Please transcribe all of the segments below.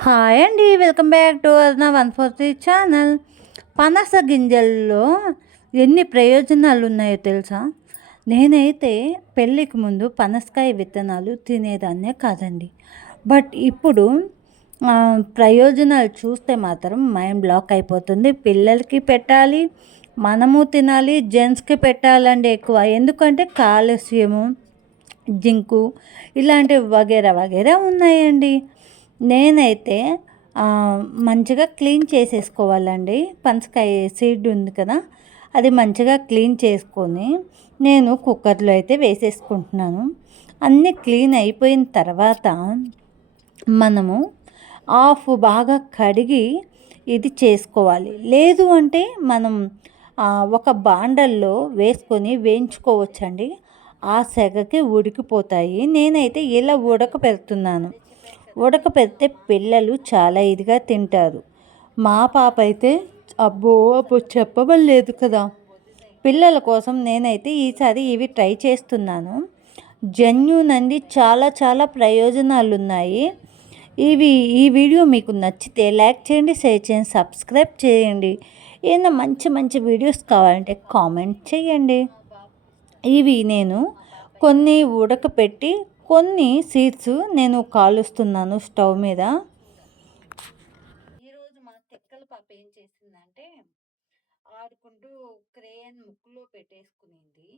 Hi అండి. Welcome back to అర్నా 143 channel. పనస గింజల్లో ఎన్ని ప్రయోజనాలు ఉన్నాయో తెలుసా? నేనైతే పెళ్ళికి ముందు పనసకాయ విత్తనాలు తినేదాన్నే కాదండి. బట్ ఇప్పుడు ప్రయోజనాలు చూస్తే మాత్రం మైండ్ బ్లాక్ అయిపోతుంది. పిల్లలకి పెట్టాలి, మనము తినాలి, జెంట్స్‌కి పెట్టాలండి ఎక్కువ. ఎందుకంటే కాల్షియము, జింకు ఇలాంటివి వగైరా వగైరా ఉన్నాయండి. నేనైతే మంచిగా క్లీన్ చేసేసుకోవాలండి. పనసకాయ సీడ్ ఉంది కదా! అది మంచిగా క్లీన్ చేసుకొని నేను కుక్కర్‌లో అయితే వేసేసుకుంటున్నాను. అన్నీ క్లీన్ అయిపోయిన తర్వాత మనము బాగా కడిగి ఇది చేసుకోవాలి. లేదు అంటే మనం ఒక బాండల్లో వేసుకొని వేయించుకోవచ్చండి. ఆ సెగకి ఉడికిపోతాయి. నేనైతే ఇలా ఉడకపెడుతున్నాను. ఉడకపెడితే పిల్లలు చాలా ఇదిగా తింటారు. మా పాప అయితే అబ్బో అబ్బో చెప్పవలేదు కదా! పిల్లల కోసం నేనైతే ఈసారి ఇవి ట్రై చేస్తున్నాను. జెన్యూన్ అండి. చాలా చాలా ప్రయోజనాలున్నాయి. ఈ వీడియో మీకు నచ్చితే లైక్ చేయండి, షేర్ చేయండి, సబ్స్క్రైబ్ చేయండి. ఏదైనా మంచి మంచి వీడియోస్ కావాలంటే కామెంట్ చేయండి. ఇవి నేను కొన్ని ఉడకపెట్టి కొన్ని సీడ్స్ నేను కాలుస్తున్నాను స్టవ్ మీద. ఈరోజు మా తెక్కల పాప ఏం చేసిందంటే ఆడుకుంటూ క్రేయన్ ముక్కులో పెట్టేసుకునింది.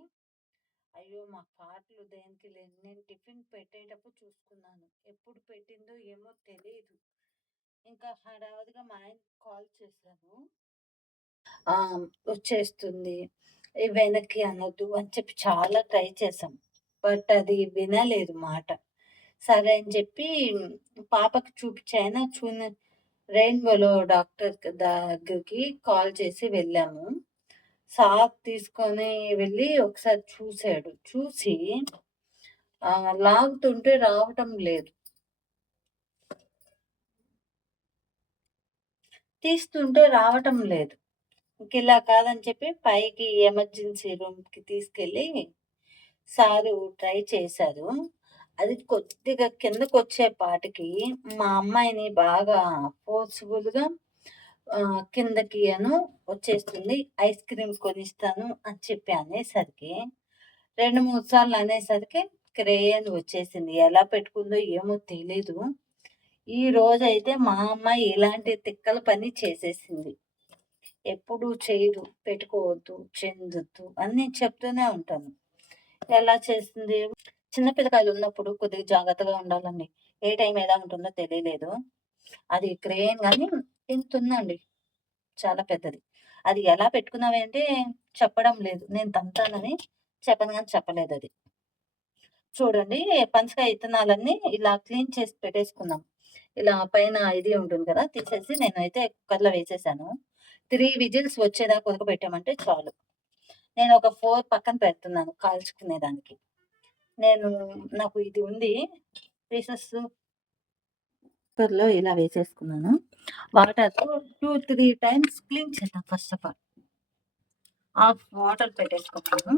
అయ్యో మా పాటలు దేనికి లేదు. నేను టిఫిన్ పెట్టేటప్పుడు చూసుకున్నాను. ఎప్పుడు పెట్టిందో ఏమో తెలియదు. ఇంకా హడావుడిగా మా ఆయన కాల్ చేశాను. వచ్చేస్తుంది, వెనక్కి అనొద్దు అని చెప్పి చాలా ట్రై చేసాం. బట్ అది వినలేదు మాట. సరే అని చెప్పి పాపకి చూపించాను. రెయిన్బోలో డాక్టర్ దగ్గరికి కాల్ చేసి వెళ్ళాము. సార్ తీసుకొని వెళ్ళి ఒకసారి చూసాడు. చూసి లాగుతుంటే రావటం లేదు. తీస్తుంటే రావటం లేదు. ఇంకిలా కాదని చెప్పి పైకి ఎమర్జెన్సీ రూమ్‌కి తీసుకెళ్ళి సారు ట్రై చేశారు. అది కొద్దిగా కిందకొచ్చే పాటికి మా అమ్మాయిని బాగా ఫోర్స్‌బుల్‌గా కిందకి వచ్చేస్తుంది. ఐస్ క్రీమ్ కొనిస్తాను అని చెప్పి అనేసరికి 2, 3 సార్లు అనేసరికి క్రేయన్ వచ్చేసింది. ఎలా పెట్టుకుందో ఏమో తెలీదు. ఈ రోజైతే మా అమ్మాయి ఇలాంటి తిక్కల పని చేసేసింది. ఎప్పుడు చేయదు. పెట్టుకోవద్దు, చెందొద్దు అని నేను చెప్తూనే ఉంటాను. ఎలా చేస్తుంది? చిన్న పిల్లకాయలున్నప్పుడు కొద్దిగా జాగ్రత్తగా ఉండాలండి. ఏ టైం ఎలా ఉంటుందో తెలియలేదు. అది క్రేన్ గానీ ఇంతుందండి. చాలా పెద్దది. అది ఎలా పెట్టుకున్నావంటే చెప్పడం లేదు. నేను తంతానని చెప్పను గాని చెప్పలేదది. చూడండి, పనసకాయ ఇత్తనాలన్నీ ఇలా క్లీన్ చేసి పెట్టేసుకున్నాం. ఇలా పైన ఇది ఉంటుంది కదా! తీసేసి నేనైతే కుక్కర్‌లో వేసేసాను. 3 విజిల్స్ వచ్చేదాకా ఉడకబెట్టామంటే చాలు. నేను ఒక 4 పక్కన పెడుతున్నాను కాల్చుకునేదానికి. నేను నాకు ఇది ఉంది పీసెస్. కుక్కర్‌లో ఇలా వేసేసుకున్నాను. వాటర్‌తో 2, 3 టైమ్స్ క్లీన్ చేద్దాం first of all. Half water పెట్టేసుకున్నాను.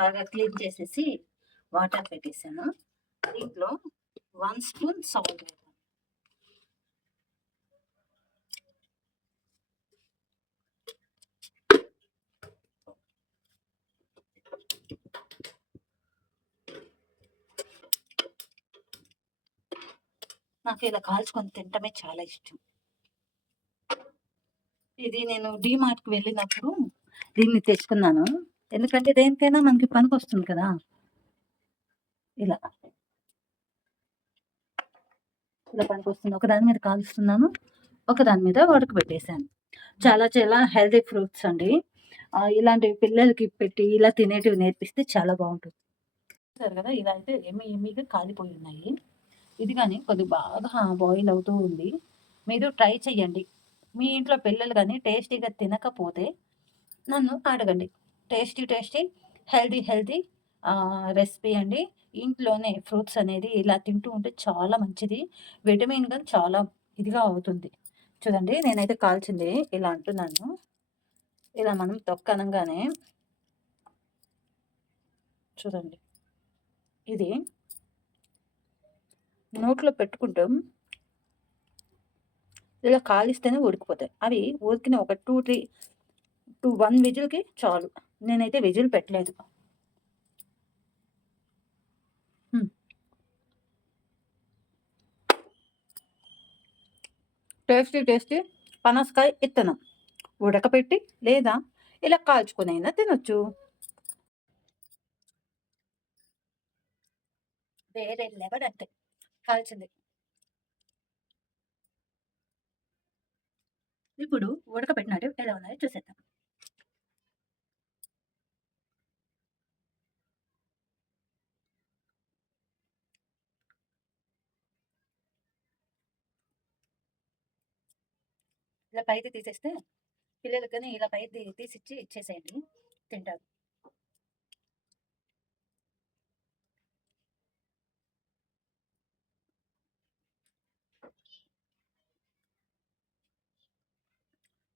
బాగా క్లీన్ చేసేసి వాటర్ పెట్టేసాను. దీంట్లో 1 స్పూన్ సాల్ట్ వేద్దాం. నాకు ఇలా కాల్చుకొని తినటమే చాలా ఇష్టం. ఇది నేను డీమార్ట్‌కి వెళ్ళినప్పుడు దీన్ని తెచ్చుకున్నాను. ఎందుకంటే దేనికైనా మనకి పనికొస్తుంది కదా! ఇలా. ఇలా పనికొస్తుంది. ఒకదాని మీద కాలుస్తున్నాను. ఒకదాని మీద ఉడకబెట్టేసాను. చాలా చాలా హెల్తీ ఫ్రూట్స్ అండి. ఇలాంటివి పిల్లలకి పెట్టి ఇలా తినేటివి నేర్పిస్తే చాలా బావుంటుంది. చూసారు కదా! ఇలా అయితే యమ్మీగా కాలిపోయి ఉన్నాయి. ఇది గాని కొద్దిగా బాగా బాయిల్ అవుతూ ఉంది. మీరు ట్రై చేయండి. మీ ఇంట్లో పిల్లలు గాని టేస్టీగా తినకపోతే నన్ను అడగండి. టేస్టీ హెల్తీ రెసిపీ అండి. ఇంట్లోనే ఫ్రూట్స్ అనేది ఇలా తింటూ ఉంటే చాలా మంచిది. విటమిన్ గాని చాలా ఇదిగా అవుతుంది. చూడండి, నేనైతే కాల్చింది ఇలా అంటున్నాను. ఇలా మనం తొక్కనంగానే చూడండి, ఇది నోట్లో పెట్టుకుంటాం. ఇలా కాలిస్తేనే ఉడికిపోతాయి. అవి ఉడికిన ఒక 1 విజిల్‌కి చాలు. నేనైతే విజిల్ పెట్టలేదు. హ్మ్. టేస్టీ పనసకాయ ఇత్తనం ఉడకపెట్టి లేదా ఇలా కాల్చుకొనైనా తినొచ్చు. వేరే లెవెల్ అంతే కాల్చింది. ఇప్పుడు ఉడకపెట్టినట్టు ఎలా ఉన్నాయో చూసేద్దాం. ఇలా పైది తీసేస్తే పిల్లలకి గాని ఇలా పైది తీసిచ్చి ఇచ్చేసేయండి. తింటారు.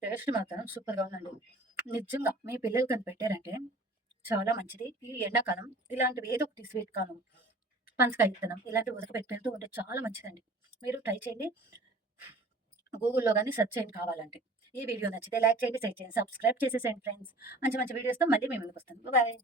టేస్ట్ మాత్రం సూపర్‌గా ఉందండి. నిజంగా మీ పిల్లలకి కని పెట్టారంటే చాలా మంచిది. ఈ ఎండాకాలం ఇలాంటివి ఏదో ఒకటి స్వీట్ కాను, పనసకాయ విత్తనం ఇలాంటివి ఉడకబెట్టి పెడుతూ ఉంటే చాలా మంచిదండి. మీరు ట్రై చేయండి. గూగుల్‌లో గాని సెర్చ్ చేయండి కావాలంటే. ఈ వీడియో నచ్చితే లైక్ చేయండి, షేర్ చేయండి, సబ్స్క్రైబ్ చేసేసేయండి ఫ్రెండ్స్. మంచి మంచి వీడియోస్‌తో మళ్ళీ మీ ముందుకొస్తాను. బాయ్.